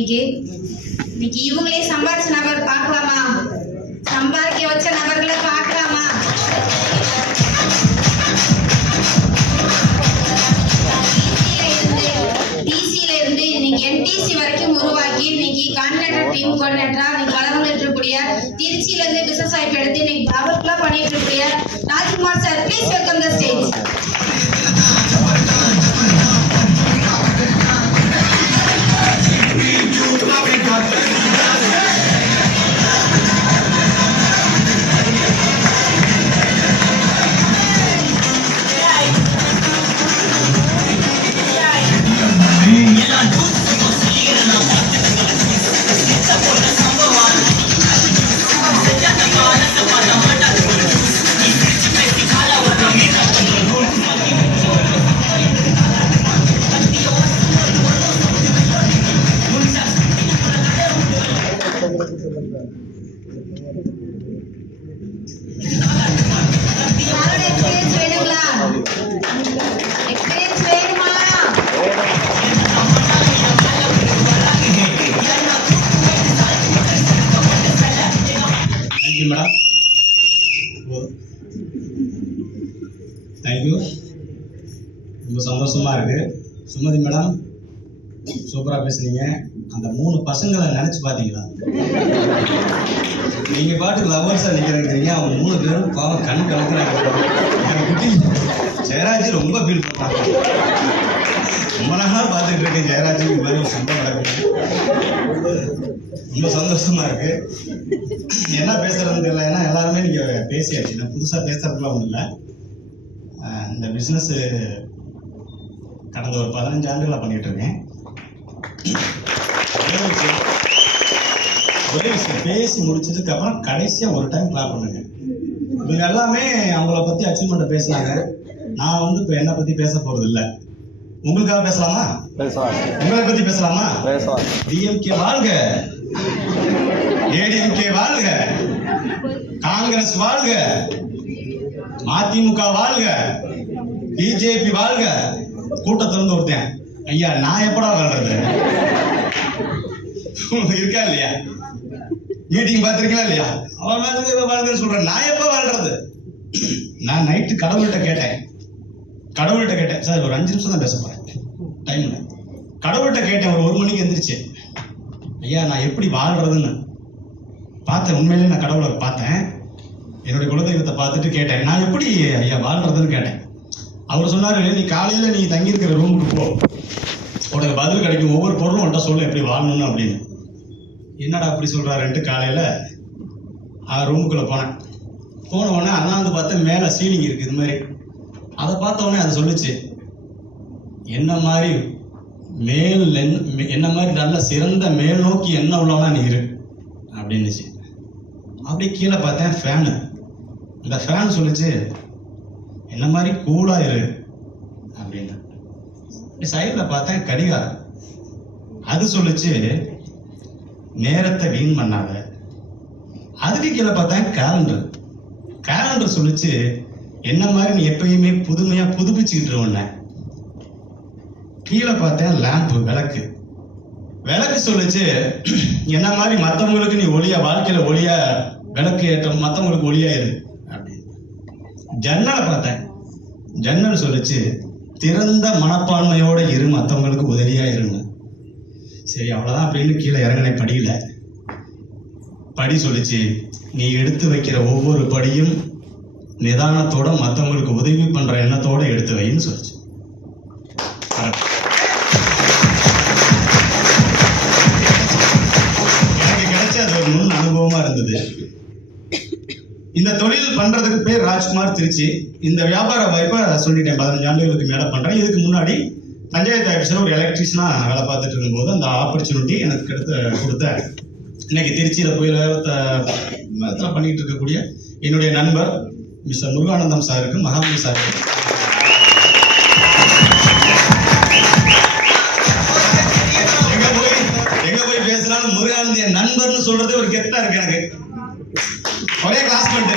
இன்னைக்கு இவங்களே சம்பாதிச்ச நபர் பார்க்கலாமா? சம்பாதிக்க வச்ச நபர்களை பார்க்கலாமா? டிசியில இருந்து இன்னைக்கு என்டிசி வரைக்கும் உருவாக்கி இன்னைக்கு கான்ட்ராக்டர் டீம் கோஆர்டினேட்டரா இன்னைக்கு வளர்ந்துட்டு இருக்கக்கூடிய, திருச்சியில இருந்து பிசினஸ் வாய்ப்பு எடுத்து இன்னைக்கு பவர்ஃபுல்லா பண்ணிட்டு இருக்கக்கூடிய Rajkumar sir, please welcome the stage. Madam, thank you. ரொம்ப சந்தோஷமா இருக்கு. சுமதி மேடம், சூப்பரா பேசுனீங்க. அந்த 3 பசங்களை நினைச்சு பாத்தீங்களா? நீங்க பாட்டுக்கு லவர்ஸா நிக்கிறீங்க, அவங்க 3 பேரும் பாவம் கண் கலக்குறாங்க. ஜெயராஜ் ரொம்ப ஃபீல் பண்றாங்க. ரொம்ப நாளா பார்த்துட்டு இருக்கேன் ஜெயராஜ் இந்த மாதிரி ஒரு சண்டை நடக்குது. ரொம்ப சந்தோஷமா இருக்கு. என்ன பேசுறதுன்னு தெரியல, ஏன்னா எல்லாருமே நீங்க பேசியாச்சு. நான் புதுசா பேசுறதுலாம் ஒன்றும் இல்லை. இந்த பிசினஸ் கடந்த ஒரு 15 ஆண்டுகளா பண்ணிட்டு இருக்கேன். ஒரே விஷயம் பேசி முடிச்சதுக்கு அப்புறம் கடைசியா ஒரு டைம் கிளாப் பண்ணுங்க. இவங்க எல்லாமே அவங்கள பத்தி அச்சீவ்மெண்ட்டை பேசினாங்க. நான் இப்ப என்னை பத்தி பேச போறது இல்லை. உங்களுக்காக பேசலாமா? உங்களை பத்தி பேசலாமா? டிஎம்கே வாழ்க, ஏடிஎம்கே வாழ்க, காங்கிரஸ் வாழ்க, மதிமுக வாழ்க, பிஜேபி வாழ்க. கூட்டத்திலிருந்து ஒருத்தன், ஐயா நான் எப்படா வாழ்றது இருக்கா இல்லையா? மீட்டிங் பார்த்திருக்கீங்களா இல்லையா? அவன் வாழ்க்கை சொல்றேன். நான் எப்ப வாழ்றது? நான் நைட்டு கடவுள்கிட்ட கேட்டேன் சார் ஒரு 5 நிமிஷம் தான் பேச போறேன், டைம் இல்லை. கடவுள்கிட்ட கேட்டேன் ஒரு 1 மணிக்கு எந்திரிச்சு, ஐயா நான் எப்படி வாழ்றதுன்னு பார்த்தேன். உண்மையிலே நான் கடவுளை பார்த்தேன், என்னுடைய குலதெய்வத்தை பார்த்துட்டு கேட்டேன், நான் எப்படி ஐயா வாழ்றதுன்னு கேட்டேன். அவர் சொன்னாரு, நீ காலையில நீ தங்கி இருக்கிற ரூமுக்கு போ, உனக்கு பதில் கிடைக்கும். ஒவ்வொரு பொருளும் உன்ட்ட சொல்லு எப்படி வாழணும்னு அப்படின்னு. என்னடா அப்படி சொல்றாருன்ட்டு காலையில ரூமுக்குள்ள போன உடனே அண்ணாந்து பார்த்தா மேல சீலிங் இருக்கு இது மாதிரி. அதை பார்த்த உடனே அதை சொல்லுச்சு, என்ன மாதிரி நல்ல சிறந்த மேல் நோக்கி என்ன உள்ளவனா நீ இரு அப்படின்னுச்சு. அப்படியே கீழே பார்த்தேன் ஃபேனு. இந்த ஃபேன் சொல்லுச்சு, என்ன மாதிரி கூலா இரு அப்படின்னு. சைட்ல பார்த்தேன் கடிகாரம், அது சொல்லுச்சு நேரத்தை வீண் பண்ணாத. அதுக்கு கீழே பார்த்தேன் கேலண்டர் சொல்லுச்சு, என்ன மாதிரி நீ எப்பயுமே புதுமையா புதுப்பிச்சுக்கிட்டு இருவ. கீழே பார்த்தேன் லேம்பு, விளக்கு சொல்லுச்சு, என்ன மாதிரி மற்றவங்களுக்கு நீ ஒளியா, வாழ்க்கையில ஒளியா விளக்கு ஏற்ற மற்றவங்களுக்கு ஒளியா இரு அப்படின்னு. ஜன்னலை பார்த்தேன், ஜன்னல் சொல்லுச்சு, திறந்த மனப்பான்மையோட இரு, மற்றவங்களுக்கு உதவியா இருன்னு. சரி அவ்வளவுதான் அப்படின்னு கீழே இறங்கின படி சொல்லுச்சு, நீ எடுத்து வைக்கிற ஒவ்வொரு படியும் நிதானத்தோட மற்றவங்களுக்கு உதவி பண்ற எண்ணத்தோட எடுத்து வைன்னு சொல்லுச்சு. எனக்கு கிடைச்ச அது ஒரு முன் அனுபவமா இருந்தது. இந்த தொழில் பண்றதுக்கு பேர் ராஜ்குமார் திருச்சி. இந்த வியாபார வாய்ப்பை சொல்லிட்டேன், 15 ஆண்டுகளுக்கு மேல பண்றேன். இதுக்கு முன்னாடி பஞ்சாயத்து ஆஃபீஸில் ஒரு எலக்ட்ரிஷியனா வேலை பார்த்துட்டு இருக்கும்போது அந்த ஆப்பர்ச்சுனிட்டி எனக்கு கொடுத்த இன்னைக்கு திருச்சியில் புயலத்தில் பண்ணிட்டு இருக்கக்கூடிய என்னுடைய நண்பர் மிஸ்டர் முருகானந்தம் சாருக்கு, மகாமணி சாருக்கு எங்க போய் பேசினாலும் முருகானந்த் என் நண்பர்னு சொல்றதே ஒரு கெத்தா இருக்கு. எனக்கு ஒரே கிளாஸ்மேட்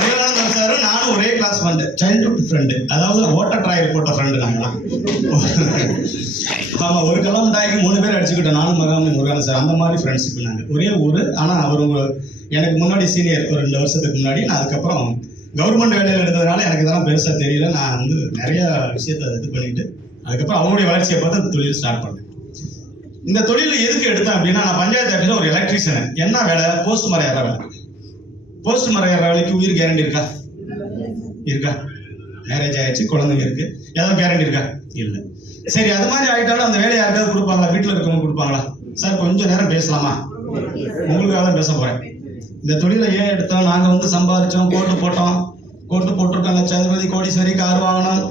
முருகானந்தம் சாரும் நானும் ஒரே கிளாஸ்மேட், சைல்ட்ஹுட் ஃப்ரெண்டு. அதாவது ஓட்டர் ட்ராயல் போட்ட ஃப்ரெண்டு நாங்களாம். ஆமா, ஒரு கலாம் டாய்க்கு 3 பேர் அடிச்சுக்கிட்டோம். நானும் மகாமணி முருகன் சார், அந்த மாதிரி ஃப்ரெண்ட்ஷிப் நாங்க. ஒரே ஊரு, ஆனா அவர் எனக்கு முன்னாடி சீனியர், ஒரு 2 வருஷத்துக்கு முன்னாடி. நான் அதுக்கப்புறம் கவர்மெண்ட் வேலையில இருந்ததுனால எனக்கு இதெல்லாம் பெருசா தெரியல. நான் வந்து நிறைய விஷயத்த இது பண்ணிட்டு அதுக்கப்புறம் அவங்களுடைய வளர்ச்சியை பார்த்து அந்த தொழில் ஸ்டார்ட் பண்ணேன். இந்த தொழில் எதுக்கு எடுத்தேன் அப்படின்னா, நான் பஞ்சாயத்து ஆஃபீஸில் ஒரு எலக்ட்ரீஷியன். என்ன வேலை? போஸ்ட் மரம் ஏற வேலை. போஸ்ட் மரம் ஏற வேலைக்கு உயிர் கேரண்டி இருக்கா? இருக்கா? மேரேஜ் ஆயிடுச்சு, குழந்தைங்க இருக்கு, ஏதாவது கேரண்டி இருக்கா? இல்லை. சரி, அது மாதிரி ஆகிட்டாலும் அந்த வேலையை யாருக்காவது கொடுப்பாங்களா? வீட்டில் இருக்கவங்க கொடுப்பாங்களா? சார் கொஞ்சம் நேரம் பேசலாமா? உங்களுக்காக தான் பேச போறேன். இந்த தொழிலை ஏன் எடுத்தோம்? நாங்கள் வந்து சம்பாதிச்சோம், கோட்டு போட்டிருக்கோம், லட்சாதிபதி, கோடீஸ்வரி, கார் வாங்கணும்,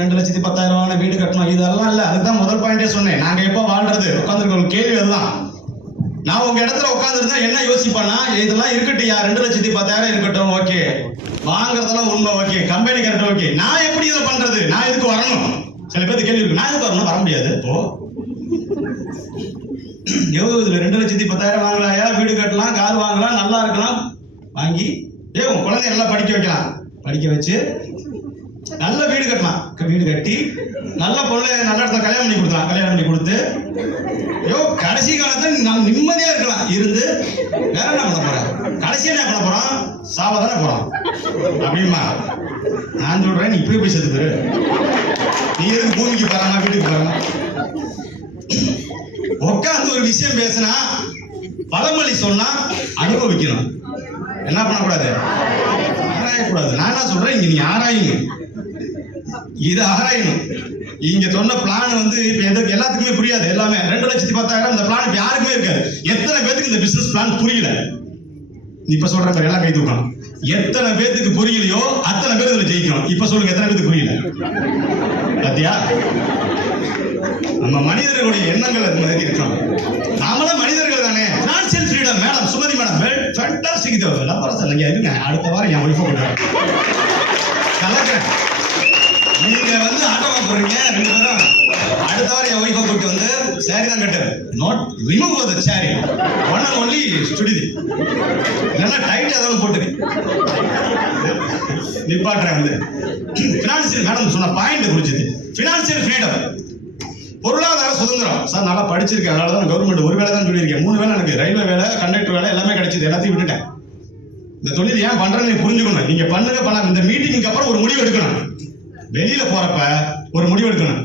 2,10,000 வாங்கின வீடு கட்டணும், இதெல்லாம் இல்லை. அதுதான் முதல் பாயிண்டே சொன்னேன். நாங்கள் எப்போ வாழ்றது? உட்காந்துருக்க கேள்வி அதுதான். நான் உங்க இடத்துல உட்காந்துருந்தா என்ன யோசிப்பேன்னா, இதெல்லாம் இருக்கட்டும், 2,10,000 இருக்கட்டும், ஓகே, வாங்குறதெல்லாம் உண்மை, ஓகே, கம்பெனி கரெக்ட், ஓகே, நான் எப்படி இதை பண்றது? நான் இதுக்கு வரணும். சில பேருக்கு கேள்வி இருக்கு, நான் இதுக்கு வரணும். வர முடியாது. இப்போ இதுல 2,10,000 வாங்கலாயா, வீடு கட்டலாம், கார் வாங்கலாம், நல்லா இருக்கலாம், வாங்கி உன் குழந்தை நல்லா படிக்க வைக்கலாம், படிக்க வச்சு நல்ல வீடு கட்டலாம், வீடு கட்டி நல்ல பொண்ணு நல்ல இடத்துல கல்யாணம் பண்ணி கொடுக்கலாம், கல்யாணம் பண்ணி கொடுத்து கடைசி காலத்துல நம்ம நிம்மதியா இருக்கலாம். இருந்து வேற என்ன பண்ண போறேன்? கடைசியா என்ன பண்ண போறோம்? சாவதானே போறோம். அப்படிமா நான் சொல்றேன், நீ இப்படி போய் செத்து போயிரு. நீ எதுக்கு பூமிக்கு போறாங்க, வீட்டுக்கு போறாங்க? உட்காந்து ஒரு விஷயம் பேசினா, பழமொழி சொன்னா அனுபவிக்கணும். என்ன பண்ணக்கூடாது? ஆராயக்கூடாது. நான் என்ன சொல்றேன், இங்க நீ ஆராயுங்க, இது ஆராயணும். இங்க சொன்ன பிளான் வந்து இப்ப எல்லாத்துக்குமே புரியாது. எல்லாமே 2,10,000 இந்த பிளான் யாருக்குமே இருக்காது. எத்தனை பேருக்கு இந்த பிசினஸ் பிளான் புரியல? இப்ப சொல்ற எல்லாம் கை தூக்கணும். எத்தனை பேருக்கு புரியலையோ அத்தனை பேர் இதுல ஜெயிக்கணும். இப்ப சொல்லுங்க, எத்தனை பேருக்கு புரியல? பாத்தியா? நம்ம மனிதர்களுடைய எண்ணங்கள் அது மாதிரி இருக்கணும். நாமளும் மனிதர்கள் தானே. Financial freedom. Madam Sumathi madam fantastic. இது லப்பரசன் நீங்க இருங்க, அடுத்த வாரம் என் ஒய்ஃபை கொண்டு வரேன். கலக்கிறேன். நீங்க வந்து ஆட்டோவா போறீங்க 2 பேரும். அடுத்த வாரம் என் ஒய்ஃபை கூட்டு வந்து சாரி தான் கட்டு. Not remove the sari, one and only சுடிது, இல்லைன்னா டைட் ஏதாவது போட்டுது. நிப்பாட்டுறேன் வந்து பினான்சியல். மேடம் சொன்ன பாயிண்ட் குறிச்சது பினான்சியல் ஃப்ரீடம், பொருளாதார சுதந்திரம். சார் நல்லா படிச்சிருக்கேன், அதனால தான் கவர்மெண்ட் ஒரு வேலை தான் சொல்லியிருக்கேன். 3 வேலை எனக்கு, ரயில்வே வேலை, கண்டக்டர் வேலை எல்லாமே கிடைச்சது. எல்லாத்தையும் விட்டுட்டேன். இந்த தொழில் ஏன் பண்றேன்னு நீங்க புரிஞ்சுக்கணும். நீங்க பண்ணுங்க, பண்ண இந்த மீட்டிங்க்கு அப்புறம் ஒரு முடிவு எடுக்கணும். வெளியில போறப்ப ஒரு முடிவு எடுக்கணும்.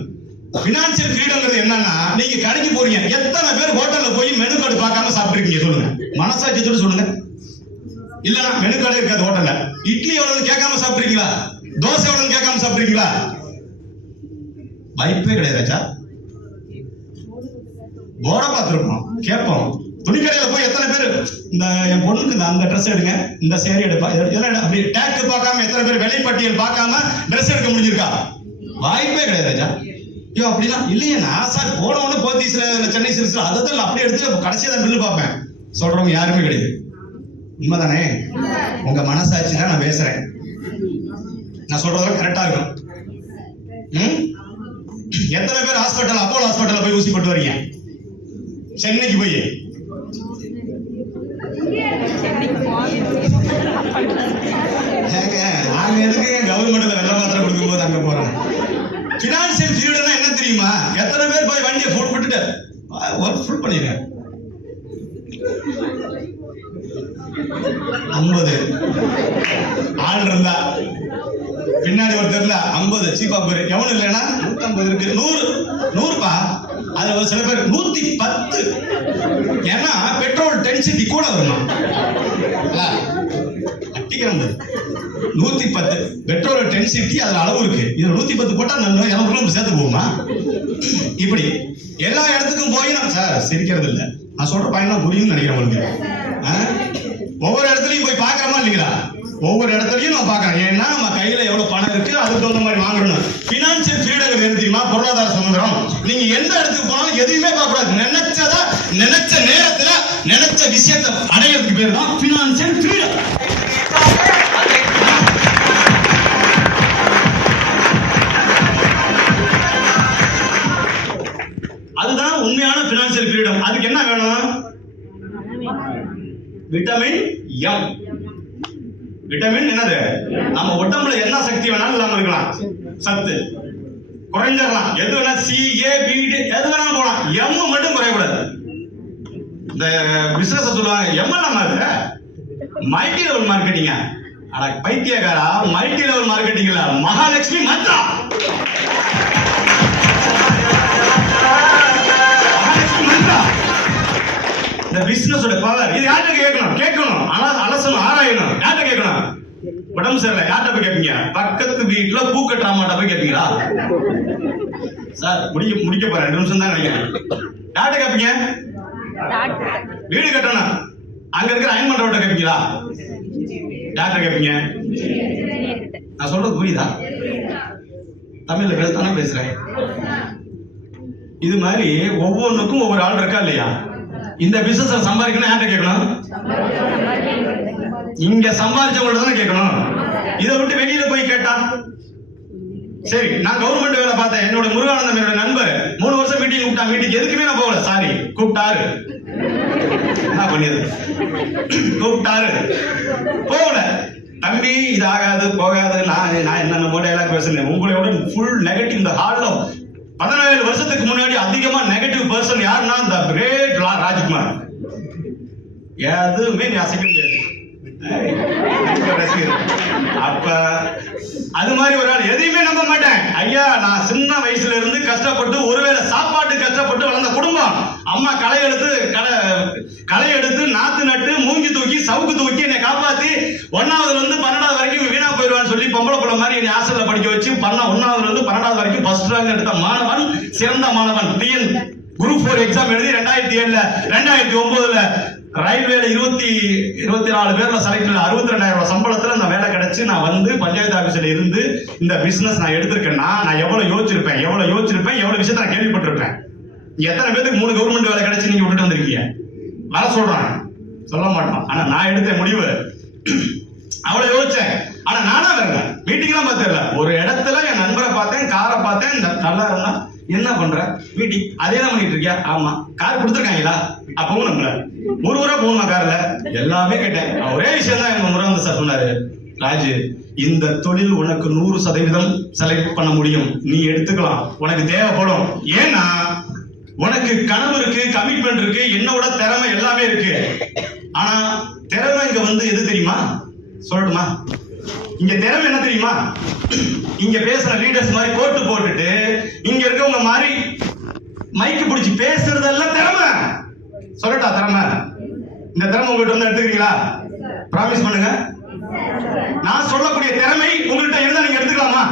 பினான்சியல் ஃப்ரீடம்ங்கிறது என்னன்னா, நீங்க கடைக்கு போறீங்க, எத்தனை பேர் ஹோட்டல்ல போய் மெனு கார்டு பார்க்காம சாப்பிட்டுருக்கீங்க? சொல்லுங்க, மனசாட்சியோட சொல்லுங்க. இல்லனா மெனு கார்டு இருக்காது ஹோட்டல்ல. இட்லி எவ்வளவு கேட்காம சாப்பிட்டுருக்கீங்களா? தோசை எவ்வளவு கேட்காம சாப்பிட்டுருக்கீங்களா? வாய்ப்பே கிடையாது ராஜா. போட பார்த்துருப்போம், கேட்போம். துணிக்கடையில போய் எத்தனை பேர் இந்த என் பொண்ணுக்கு அந்த ட்ரெஸ் எடுங்க, இந்த சேரி எடுப்பா, இதெல்லாம் அப்படி டேக் பார்க்காம எத்தனை பேர் விலைப்பட்டியல் பார்க்காம ட்ரெஸ் எடுக்க முடிஞ்சிருக்கா? வாய்ப்பே கிடையாது ராஜா. ஐயோ அப்படிலாம் இல்லையே. நான் சார் போனவொன்னு போத்தீஸ்ல, சென்னை சில்க்ஸ்ல அதெல்லாம் அப்படியே எடுத்து கடைசியா தான் பில்லு பார்ப்பேன். சொல்றவங்க யாருமே கிடையாது. உண்மைதானே? உங்க மனசாட்சி தான் நான் பேசுறேன். நான் சொல்றதெல்லாம் கரெக்டா இருக்கும். எத்தனை பேர் ஹாஸ்பிட்டல், அப்போலோ ஹாஸ்பிட்டல்ல போய் ஊசி போட்டு வரீங்க? சென்னைக்கு போய் நாங்க எதுக்கு கவர்மெண்ட்ல வெள்ள மாத்திரை கொடுக்கும் போது அங்க போறோம்? பினான்சியல் ஃப்ரீடம்னா என்ன தெரியுமா? எத்தனை பேர் போய் வண்டியை ஃபுல் பண்ணிட்டு ஒர்க் ஃபுல் பண்ணிருங்க. 50 ஆள் இருந்தா பின்னாடி ஒரு தெரியல 50 சீப்பா பேரு எவனும் இல்லைன்னா 150 இருக்கு. 100 அதுல ஒரு சில பேர் 110. ஏன்னா பெட்ரோல் டென்சிட்டி கூட வரணும். அட்டிக்கிறாங்க 110 பெட்ரோல் டென்சிட்டி, அதுல அளவு இருக்கு. இதுல 110 போட்டா 200 கிலோமீட்டர் சேர்த்து போகுமா? இப்படி எல்லா இடத்துக்கும் போய் நான் சார் சிரிக்கிறது இல்லை. நான் சொல்ற பையனா புரியும்னு நினைக்கிறேன் உங்களுக்கு. ஒவ்வொரு இடத்துலயும் போய் பாக்குறோமா இல்லைங்களா? ஒவ்வொரு இடத்துலயும் நான் பாக்குறேன். ஏன்னா நம்ம கையில எவ்வளவு பணம் இருக்கு, அதுக்கு தகுந்த மாதிரி வாங்கணும். பினான்சியல் ஃப்ரீடம் எது தெரியுமா? பொருளாதார சுதந்திரம். நீங்க எந்த இடத்துக்கு போனாலும் எதுவுமே பார்க்க கூடாது. நினைச்ச நேரத்துல நினைச்ச விஷயத்தை அடையிறதுக்கு பேர் தான் பினான்சியல் ஃப்ரீடம். அதுதான் உண்மையான பினான்சியல் ஃப்ரீடம். அதுக்கு என்ன வேணும்? Vitamin M. விட்டமின் என்னது? நம்ம உடம்புல என்ன சக்தி வேணாலும் இல்லாம இருக்கலாம், சத்து. குறைஞ்சிடலாம். எது வேணா CA BD எது வேணாலும் போலாம். M மட்டும் குறையக்கூடாது. இந்த பிசினஸ் சொல்லுவாங்க எம்எல்எம் மல்டி லெவல் மார்க்கெட்டிங்க. ஆனா பைத்தியக்காரா, மல்டி லெவல் மார்க்கெட்டிங் இல்ல, மகாலட்சுமி மந்திரம். மகாலட்சுமி மந்திரம் இந்த பிசினஸ் பவர். இது யார்கிட்ட கேட்கணும், ஆனா அலசணும், ஆராயணும். யார்கிட்ட கேட்கணும்? உடம்பு சரியில்லை யார்கிட்ட போய் கேட்பீங்க? பக்கத்து வீட்டுல பூ கட்டுறாமாட்ட போய் கேட்பீங்களா? சார் முடிக்க போறேன், 2 நிமிஷம் தான் நினைக்கிறேன். யார்கிட்ட கேட்பீங்க? வீடு கட்டணும், அங்க இருக்கிற அயன் பண்றவட்ட கேட்பீங்களா? யார்கிட்ட கேட்பீங்க? நான் சொல்றது புரியுதா? தமிழ்ல பேசத்தானே பேசுறேன். இது மாதிரி ஒவ்வொன்றுக்கும் ஒவ்வொரு ஆள் இருக்கா இல்லையா? இந்த பிசினஸ் சம்பாதிக்கணும் யார்கிட்ட கேட்கணும்? இங்க சம்பாதிச்சவங்கள்ட்ட தானே கேட்கணும். இதை விட்டு வெளியில போய் கேட்டா சரி. நான் கவர்மெண்ட் வேலை பார்த்தேன். என்னோட முருகானந்தம் என்னோட நண்பர் 3 வருஷம் மீட்டிங் கூப்பிட்டா. மீட்டிங் எதுக்குமே நான் போகல. சாரி, கூப்பிட்டாரு. என்ன பண்ணியது? கூப்பிட்டாரு, போகல. தம்பி இது ஆகாது போகாது, நான் என்னென்ன டைலாக் பேசுறேன். உங்களோட ஃபுல் நெகட்டிவ். இந்த ஹார்ட்ல 17 வருஷத்துக்கு முன்னாடி அதிகமா நெகட்டிவ் பர்சன் யாருன்னா இந்த கிரேட் ராஜ்குமார். எதுவுமே நீ அசைக்க முடியாது. அப்ப அது மாதிரி ஒரு ஆள் எதையுமே நம்ப மாட்டேன். ஐயா நான் சின்ன வயசுல இருந்து கஷ்டப்பட்டு, ஒருவேளை சாப்பாட்டு கஷ்டப்பட்டு வளர்ந்த குடும்பம். அம்மா களை எடுத்து நாத்து நட்டு மூங்கி தூக்கி சவுக்கு தூக்கி என்னை காப்பாத்தி 1ஆவதுல இருந்து 12ஆவது வரைக்கும் வீணா போயிடுவான்னு சொல்லி பொம்பளை பிள்ளை மாதிரி என்னை ஹாஸ்டல்ல படிக்க வச்சு 1ஆவதுல இருந்து 12ஆவது வரைக்கும் ஃபர்ஸ்ட் ரேங்க் எடுத்த மாணவன், சிறந்த மாணவன். டிஎன் குரூப் 4 எக்ஸாம் எழுதி 2007 2009 ரயில்வேல 24 பேர்ல செலக்ட் 62,000 சம்பளத்துல அந்த வேலை கிடைச்சு நான் வந்து பஞ்சாயத்து ஆபீஸ்ல இருந்து இந்த பிசினஸ் நான் எடுத்திருக்கேன்னா நான் எவ்வளவு யோசிச்சிருப்பேன், எவ்வளவு விஷயத்தை நான் கேள்விப்பட்டிருப்பேன். எத்தனை பேருக்கு 3 கவர்மெண்ட் வேலை கிடைச்சு நீங்க விட்டுட்டு வந்திருக்கீங்க? வர சொல்றாங்க, சொல்ல மாட்டோம். ஆனா நான் எடுத்த முடிவு அவ்வளவு யோசிச்சேன். ஆனா நானா வரல, மீட்டிங் எல்லாம் பார்த்தேன். ஒரு இடத்துல என் நண்பரை பார்த்தேன், காரை பார்த்தேன், நல்லா இருந்தா என்ன பண்ற மீட்டிங் அதே தான் பண்ணிட்டு இருக்கியா? ஆமா. கார் கொடுத்துருக்காங்களா? அப்பவும் நம்மள ஒரு ஊரா போகணுமா கார்ல? எல்லாமே கேட்டேன். ஒரே விஷயம் தான் எங்க முருகானந்த சார் சொன்னாரு, ராஜு இந்த தொழில் உனக்கு 100% செலக்ட் பண்ண முடியும், நீ எடுத்துக்கலாம், உனக்கு தேவைப்படும். ஏன்னா உனக்கு கனவு இருக்கு, கமிட்மெண்ட் இருக்கு, என்னோட திறமை எல்லாமே இருக்கு. ஆனா திறமை இங்க வந்து எது தெரியுமா? சொல்லட்டுமா? இங்க திறமை என்ன தெரியுமா? இங்க பேசுற லீடர்ஸ் மாதிரி கோட்டு போட்டுட்டு இங்க இருக்கவங்க மாதிரி மைக்கு பிடிச்சி பேசுறதெல்லாம் திறமை. சொல்லட்டா திறமை? இந்த திறமை உங்ககிட்ட வந்து எடுத்துக்கிறீங்களா? ப்ராமிஸ் பண்ணுங்க. நான் சொல்லக்கூடிய திறமை உங்ககிட்ட இருந்தா நீங்க எடுத்துக்கலாமா?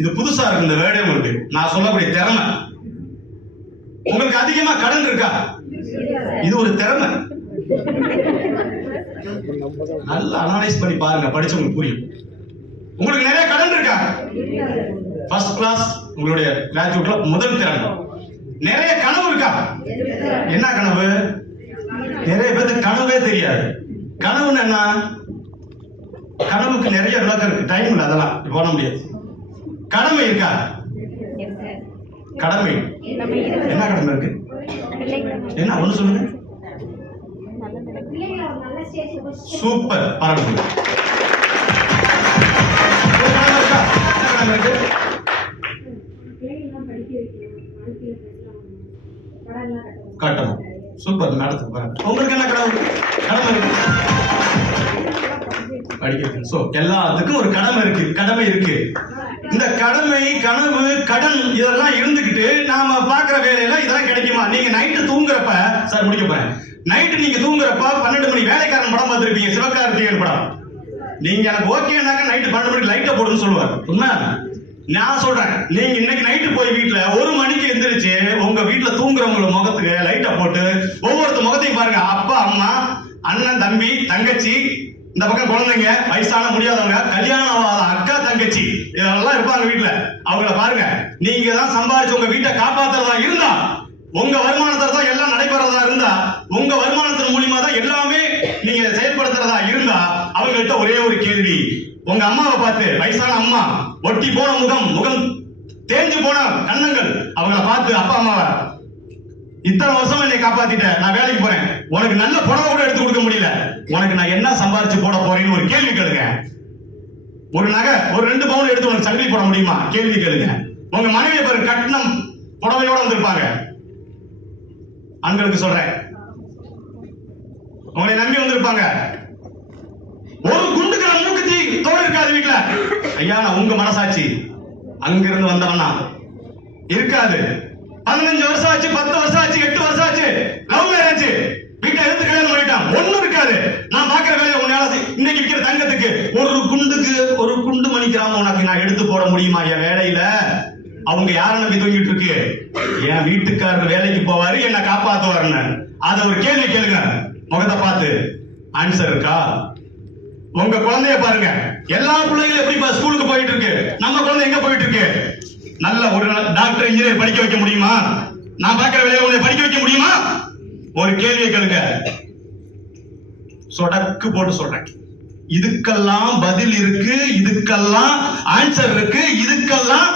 இது புதுசா இருக்கு இந்த வேர்டே உங்களுக்கு. நான் சொல்லக்கூடிய திறமை. உங்களுக்கு அதிகமா கடன் இருக்கா? இது ஒரு திறமை. நல்லா அனலைஸ் பண்ணி பாருங்க, படிச்சவங்களுக்கு புரியும். உங்களுக்கு நிறைய கடன் இருக்கா? ஃபர்ஸ்ட் கிளாஸ் உங்களுடைய கிராஜுவேட்ல முதல் திறமை. நிறைய கனவு இருக்கா? என்ன கனவு? நிறைய பேருக்கு கனவே தெரியாது. கனவுன்னு என்ன? கனவுக்கு நிறைய விளக்கம் இருக்கு, டைம் இல்லை, அதெல்லாம் போட முடியாது. கடமை இருக்கா? கடமை என்ன கடமை இருக்கு? என்ன ஒண்ணு சொல்லுங்க. சூப்பர், பாராட்டு. காட்டணும். சூப்பர், நடத்து பாருங்க. உங்களுக்கு என்ன கடமை? கடமை இருக்கு, படிக்கிறது. சோ எல்லாத்துக்கும் ஒரு கடமை இருக்கு. இந்த கடமை, கனவு, கடன் இதெல்லாம் இருந்துகிட்டு நாம பாக்குற வேலையில இதெல்லாம் கிடைக்குமா? நீங்க நைட்டு தூங்குறப்ப, சார் முடிக்க போறேன், நைட்டு நீங்க தூங்குறப்ப 12 மணி வேலைக்காரன் படம் பார்த்திருப்பீங்க, சிவகார்த்திகேயன் படம். நீங்க எனக்கு ஓகேனாக்க நைட்டு 12 மணிக்கு லைட்டை போடுன்னு சொல்லுவார். உண்மை நான் சொல்றேன். நீங்க இன்னைக்கு நைட்டு போய் வீட்டுல 1 மணிக்கு எந்திரிச்சு உங்க வீட்டுல தூங்குறவங்க முகத்துக்கு லைட்டை போட்டு ஒவ்வொருத்த முகத்தையும் பாருங்க. அப்பா, அம்மா, அண்ணன், தம்பி, தங்கச்சி, இந்த பக்கம் குழந்தைங்க, வயசான முடியாதவங்க, கல்யாணம் ஆகாத அக்கா, தங்கச்சி இதெல்லாம் இருப்பாங்க வீட்டுல. அவங்கள பாருங்க. நீங்க தான் சம்பாதிச்சு உங்க வீட்டை காப்பாத்துறதா இருந்தா, உங்க வருமானத்துல தான் எல்லாம் நடைபெறதா இருந்தா, உங்க வருமானத்தின் மூலியமா தான் எல்லாமே நீங்க செயல்படுத்துறதா இருந்தா, அவங்கள்ட்ட ஒரே ஒரு கேள்வி. உங்க அம்மாவை பார்த்து, வயசான அம்மா, ஒட்டி போன முகம் தேஞ்சு போன கண்ணங்கள், அவங்கள பார்த்து, அப்பா அம்மாவை இத்தனை வருஷமா என்னை காப்பாத்திட்ட, நான் வேலைக்கு போறேன், உனக்கு நல்ல புடவை கூட எடுத்து கொடுக்க முடியல, உனக்கு நான் என்ன சம்பாதிச்சு போட போறேன்னு ஒரு கேள்வி கேளுங்க. ஒரு நகை ஒரு 2 பவுன் எடுத்து உனக்கு சங்கிலி போட முடியுமா? கேள்வி கேளுங்க. உங்க மனைவி பாரு கட்டணம் புடவையோட வந்திருப்பாங்க. ஆண்களுக்கு சொல்றேன், உங்களை நம்பி வந்திருப்பாங்க. ஒரு குண்டுக்கிற மூக்குத்தி தோடு இருக்காது வீட்டுல. ஐயா நான் உங்க மனசாட்சி அங்கிருந்து வந்தவனா இருக்காது. 15 வருஷம் ஆச்சு, 10 வருஷம் ஆச்சு, 8 வருஷம் ஆச்சு, லவ் மேரேஜ், வீட்டை எடுத்து கல்யாணம் பண்ணிட்டான், ஒண்ணும் இருக்காது. நான் பாக்குற வேலையை உன்னால இன்னைக்கு விற்கிற தங்கத்துக்கு ஒரு குண்டு மணி கிராமம் உனக்கு நான் எடுத்து போட முடியுமா? என் வேலையில அவங்க யாரை நம்பி தூங்கிட்டு இருக்கு? என் வீட்டுக்காரர் வேலைக்கு போவாரு, என்ன காப்பாத்துவாருன்னு. அத ஒரு கேள்வி கேளுங்க, முகத்தை பார்த்து ஆன்சர் இருக்கா? உங்க குழந்தைய பாருங்க, எல்லா பிள்ளைகளும் எப்படி ஸ்கூலுக்கு போயிட்டு இருக்கு, நம்ம குழந்தை எங்க போயிட்டு இருக்கு? நல்ல ஒரு டாக்டர் இன்ஜினியர் படிக்க வைக்க முடியுமா? நான் பாக்குற வேலையை உங்களை படிக்க வைக்க முடியுமா? ஒரு கேள்வியை கேளுங்க, சொடக்கு போட்டு சொல்றேன். இதுக்கெல்லாம் பதில் இருக்கு, இதுக்கெல்லாம் ஆன்சர் இருக்கு, இதுக்கெல்லாம்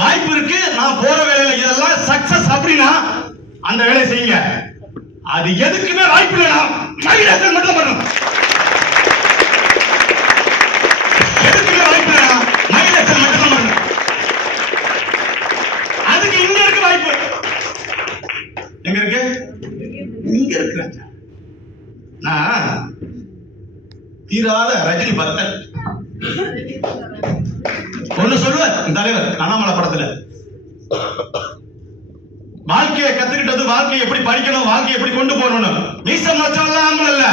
வாய்ப்பு இருக்கு. நான் போற வேலையில இதெல்லாம் சக்சஸ் அப்படின்னா அந்த வேலையை செய்யுங்க. அது எதுக்குமே வாய்ப்பு இல்லைனா மகிழாசன் மட்டும் பண்ணணும். எதுக்குமே வாய்ப்பு இல்லைனா மகிழாசன் மட்டும் பண்ணணும். அதுக்கு இங்க இருக்கு வாய்ப்பு. எங்க இருக்கு? இங்க இருக்கிறாங்க. நான் தீராத ரஜினி பக்தன். ஒண்ணு சொல்லுவார் தலைவர் அண்ணாமலை படத்துல, வாழ்க்கையை கத்துக்கிட்டது, வாழ்க்கையை எப்படி படிக்கணும், வாழ்க்கையை எப்படி கொண்டு போகணும். மீச முளைச்சவெல்லாம் ஆம்பளை இல்ல.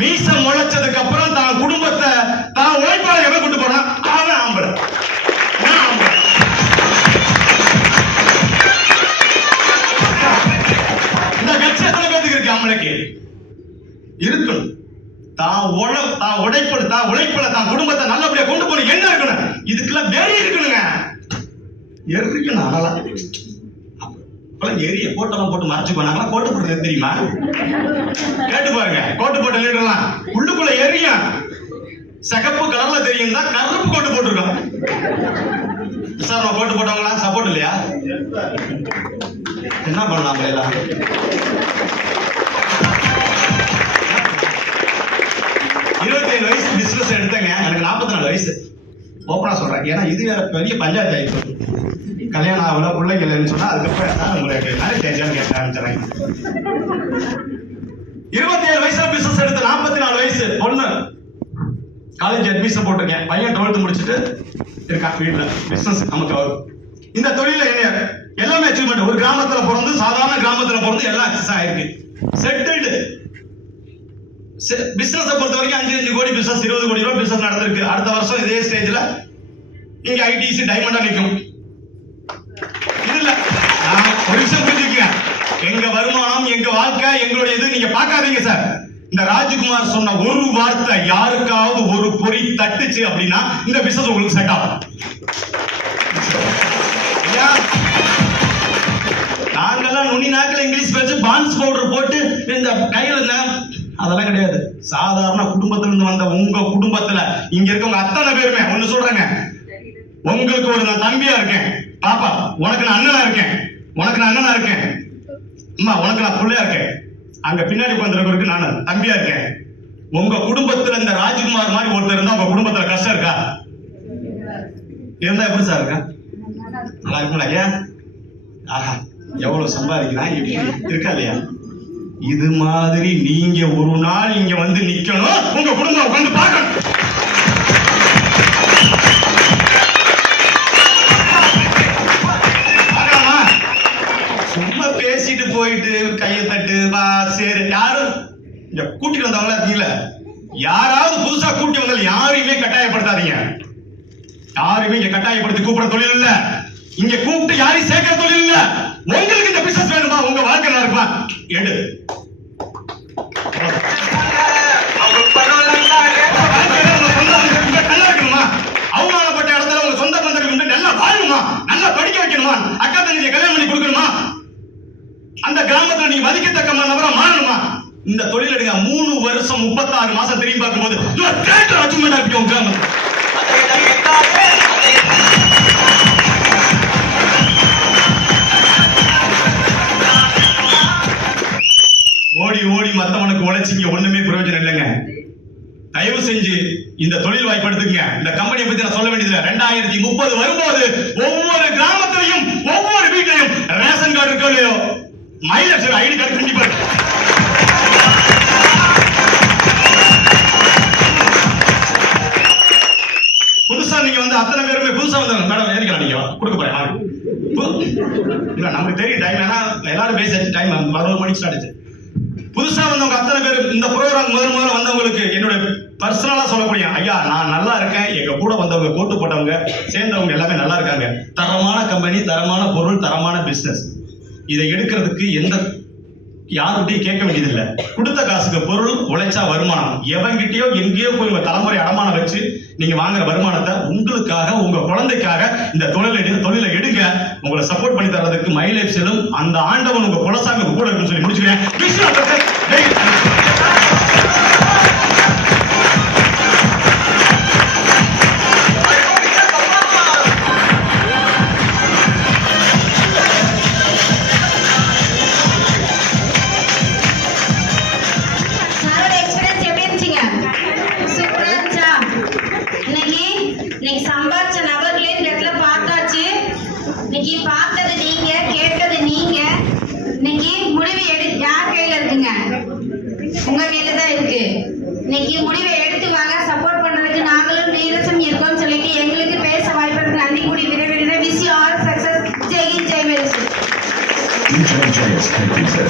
மீச முளைச்சதுக்கு அப்புறம் தான் குடும்பத்தை தான் உழைப்பாளர் எவன் கொண்டு போறான் அவன் ஆம்பளை. இந்த கட்சி எத்தனை பேருக்கு இருக்கு? ஆம்பளைக்கு இருக்கணும். தான் உழைப்பல தான் குடும்பத்தை நல்லபடியா கொண்டு போன என்ன இருக்கணும்? இதுக்கெல்லாம் வெறி இருக்கணுங்க. எரிக்கணும். அதெல்லாம் எரிய கோட்டெல்லாம் போட்டு மறைச்சு போனாங்களா? கோட்டு போட்டு தெரியுமா? கேட்டு பாருங்க. கோட்டு போட்டு லீடர்லாம் உள்ளுக்குள்ள எரியும். சிகப்பு கலர்ல தெரியும் தான் கருப்பு கோட்டு போட்டுருக்கோம். சார் நான் கோட்டு போட்டவங்களா சப்போர்ட் இல்லையா? என்ன பண்ணலாம்? எல்லாம் 27 வயசு பிசினஸ் எடுத்தேங்க. எனக்கு 44 வயசு. ஓப்பனா சொல்றேன். ஏன்னா இது வேற பெரிய பஞ்சாயத்து ஆயிடுச்சு. கல்யாணம் ஆகல, பிள்ளைங்கள்னு சொன்னா அதுக்கப்புறம் தான் உங்களுக்கு மேரேஜ் ஆயிடுச்சான்னு கேட்க ஆரம்பிச்சாங்க. 27 வயசுல பிசினஸ் எடுத்து 44 வயசு பொண்ணு காலேஜ் அட்மிஷன் போட்டிருக்கேன். பையன் 12th முடிச்சுட்டு இருக்கான் வீட்டுல. பிசினஸ் நமக்கு வரும். இந்த தொழில என்ன எல்லாமே அச்சீவ்மெண்ட். ஒரு கிராமத்துல பிறந்து, சாதாரண கிராமத்துல பிறந்து எல்லாம் அக்சஸ் ஆயிருக்கு. செட்டில்டு. பிசினஸ் பொறுத்த வரைக்கும் 5 கோடி பிசினஸ், 20 கோடி ரூபாய் பிசினஸ் நடந்திருக்கு. அடுத்த வருஷம் இதே ஸ்டேஜ்ல இங்க ஐடிசி டைமண்டா நிற்கும். இதுல ஒரு விஷயம் புரிஞ்சுக்கங்க, எங்க வருமானம், எங்க வாழ்க்கை, எங்களுடைய இது நீங்க பார்க்காதீங்க சார். இந்த ராஜ்குமார் சொன்ன ஒரு வார்த்தை யாருக்காவது ஒரு பொறி தட்டுச்சு அப்படின்னா இந்த பிசினஸ் உங்களுக்கு செட் ஆகும். நாங்கெல்லாம் நுனி நாக்கில் இங்கிலீஷ் பேச்சு பான்ஸ் பவுடர் போட்டு இந்த கையில அதெல்லாம் கிடையாது. சாதாரண குடும்பத்துல இருந்து வந்த உங்க குடும்பத்துல இங்க இருக்கவங்க அத்தனை பேருமே ஒண்ணு சொல்றேங்க, உங்களுக்கு ஒரு நான் தம்பியா இருக்கேன். பாப்பா உனக்கு நான் அண்ணனா இருக்கேன், உனக்கு நான் அண்ணனா இருக்கேன். அம்மா உனக்கு நான் பிள்ளையா இருக்கேன். அங்க பின்னாடி உட்கார்ந்துருக்கவருக்கு நான் தம்பியா இருக்கேன். உங்க குடும்பத்துல இந்த ராஜ்குமார் மாதிரி ஒருத்தர் இருந்தா உங்க குடும்பத்துல கஷ்டம் இருக்கா? இருந்தா எப்படி சார் இருக்கா? நல்லா இருக்குங்களா? ஏன் ஆஹா எவ்வளவு சம்பாதிக்கிறான் இருக்கா இல்லையா? இது மாதிரி நீங்க ஒரு நாள் இங்க வந்து நிக்கணும், உங்க குடும்பம் உட்கார்ந்து பார்க்கணும். சும்மா பேசிட்டு போயிட்டு கையை தட்டு வா சரி. யாரும் இங்க கூட்டிட்டு வந்தவங்களா இருக்கீங்கள, யாராவது புதுசா கூட்டி வந்தாலும் யாரையுமே கட்டாயப்படுத்தாதீங்க. யாருமே இங்க கட்டாயப்படுத்தி கூப்பிட தொழில் இல்ல. இங்க கூப்பிட்டு யாரையும் சேர்க்கிற தொழில் இல்ல. உங்களுக்கு இந்த பிசினஸ் வேணுமா? உங்க வாழ்க்கை நல்லா இருக்குமா? எடு. அவமானப்பட்ட இடத்துல உங்க சொந்த பந்தங்களுக்கு நல்லா வாழணுமா? நல்லா படிக்க வைக்கணுமா? அக்கா தங்கச்சியை கல்யாணம் பண்ணி கொடுக்கணுமா? அந்த கிராமத்துல நீங்க மதிக்கத்தக்க நபரா மாறணுமா? இந்த தொழில் எடுங்க. 3 வருஷம் 36 மாசம் திரும்பி பார்க்கும்போது அச்சீவ்மெண்ட் ஆகிட்டு உங்க கிராமத்துல. ஓடி ஓடி மத்தவனுக்கு உழைச்சிங்க ஒண்ணுமே பிரயோஜனம் இல்லைங்க. தயவு செஞ்சு இந்த தொழில் வாய்ப்பு எடுத்துங்க. இந்த கம்பெனியை பத்தி நான் சொல்ல வேண்டியது 2030 வரும்போது ஒவ்வொரு கிராமத்திலையும் ஒவ்வொரு வீட்லயும் ரேஷன் கார்டு இருக்கோ இல்லையோ மைலேஜ் ஐடி கார்டு கண்டிப்பா இருக்கு. புதுசா நீங்க வந்து அத்தனை பேருமே புதுசா வந்தவங்க மேடம் ஏறிக்கலாம் நீங்க கொடுக்க போறேன் இல்ல நமக்கு தெரியும் டைம் ஏன்னா எல்லாரும் பேசியாச்சு டைம் 11 மணிக்கு ஸ்டார்ட் ஆச்சு. புதுசா வந்தவங்க அத்தனை பேர் இந்த ப்ரோக்ராம் முதல்ல வந்தவங்களுக்கு என்னோட பர்சனலா சொல்லக்கூடிய ஐயா நான் நல்லா இருக்கேன், எங்க கூட வந்தவங்க கோட்டு போட்டவங்க சேர்ந்தவங்க எல்லாமே நல்லா இருக்காங்க. தரமான கம்பெனி, தரமான பொருள், தரமான பிசினஸ். இதை எடுக்கிறதுக்கு எந்த யாருகிட்டையும் கேட்க வேண்டியதில்லை. கொடுத்த காசுக்கு பொருள், உழைச்சா வருமானம். எவங்கிட்டயோ எங்கேயோ போய் உங்க தலைமுறை அடமானம் வச்சு நீங்க வாங்குற வருமானத்தை உங்களுக்காக உங்க குழந்தைக்காக இந்த தொழிலை எடுங்க. உங்களை சப்போர்ட் பண்ணி தர்றதுக்கு மைலேஜ் செல்லும். அந்த ஆண்டவன் உங்க குலசாமி கூட இருக்குன்னு சொல்லி முடிச்சுக்கிறேன். சாரோட எக்ஸ்பீரியன்ஸ் எப்படி இருந்துச்சுங்க? சூப்பரா இருந்துச்சா? இன்னைக்கு சம்பாதிச்ச நபர்களே இந்த இடத்துல பார்த்தாச்சு. இன்னைக்கு பார்த்தது நீங்க, கேட்டது நீங்க. இன்னைக்கு முடிவு யார் கையில இருக்குங்க? உங்க கையில தான் இருக்கு. இன்னைக்கு முடிவை எடுத்து வாங்க. சப்போர்ட் பண்றதுக்கு நாங்களும் நீரசம் இருக்கோம் சொல்லிட்டு எங்களுக்கு பேச வாய்ப்பு நன்றி கூடி விரைவில் wish you all success. Jai Hind, Jai மேரிசு. Thank you, sir.